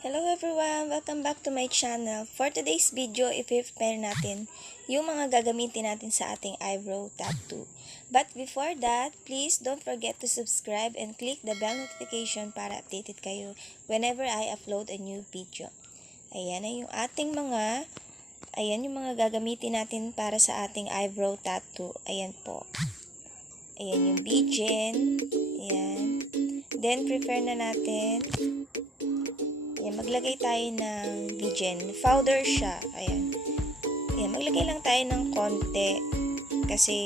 Hello everyone! Welcome back to my channel. For today's video, i-prepare natin yung mga gagamitin natin sa ating eyebrow tattoo. But before that, please don't forget to subscribe and click the bell notification para updated kayo whenever I upload a new video. Ayan na yung ating yung mga gagamitin natin para sa ating eyebrow tattoo. Ayan po. Ayan yung beadgen. Ayan. Then, prepare na natin. Ayan, maglagay tayo ng beadgen. Powder siya. Ayan. Ayan, maglagay lang tayo ng konti. Kasi,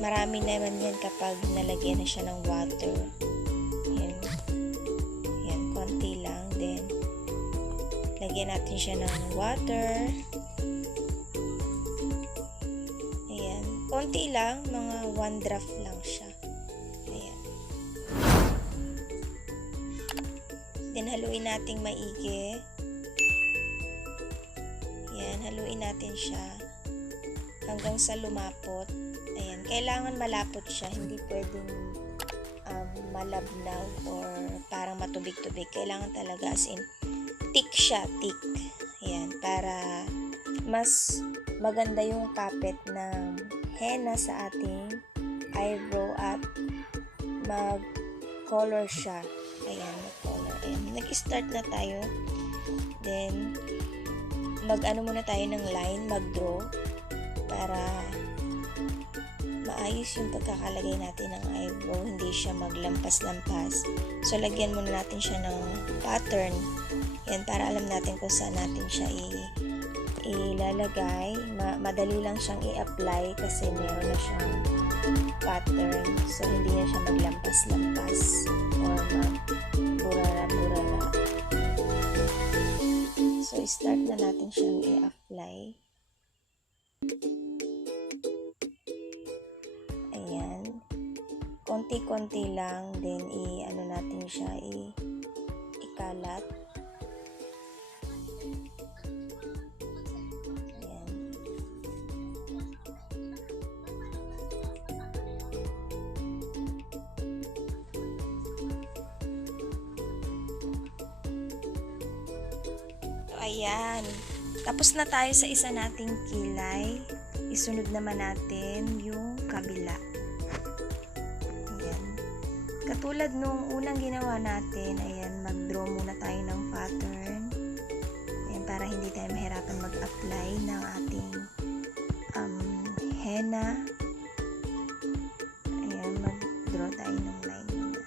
marami naman yan kapag nalagyan na siya ng water. Ayan. Ayan, konti lang. Then, lagyan natin siya ng water. Ayan. Konti lang. Mga 1 drop lang siya. Ayan. Then, haluin nating maigi. Ayan, haluin natin siya hanggang sa lumapot. Ayan, kailangan malapot siya. Hindi pwedeng malabnaw or parang matubig-tubig. Kailangan talaga as in thick siya, thick. Ayan, para mas maganda yung kapit ng henna sa ating eyebrow at mag-color siya. Ayan, mag-color. Ayan, nag-start na tayo. Then, mag-ano muna tayo ng line, mag-draw para maayos yung pagkakalagay natin ng eyebrow, hindi siya maglampas-lampas. So, lagyan muna natin siya ng pattern. Yan, para alam natin kung saan natin siya ilalagay. Madali lang siyang i-apply kasi meron na siyang pattern. So, hindi na siya maglampas-lampas or mag-burara-burara. So, start na natin siyang i-apply. Ayan. Konti-konti lang. Then, i-ano natin siya, ikalat. Ayan. Tapos na tayo sa isa nating kilay. Isunod naman natin yung kabila. Ayan. Katulad nung unang ginawa natin, ayan, mag-draw muna tayo ng pattern. Ayan, para hindi tayo mahirapan mag-apply ng ating henna. Ayan, mag-draw tayo ng line muna.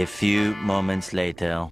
A few moments later.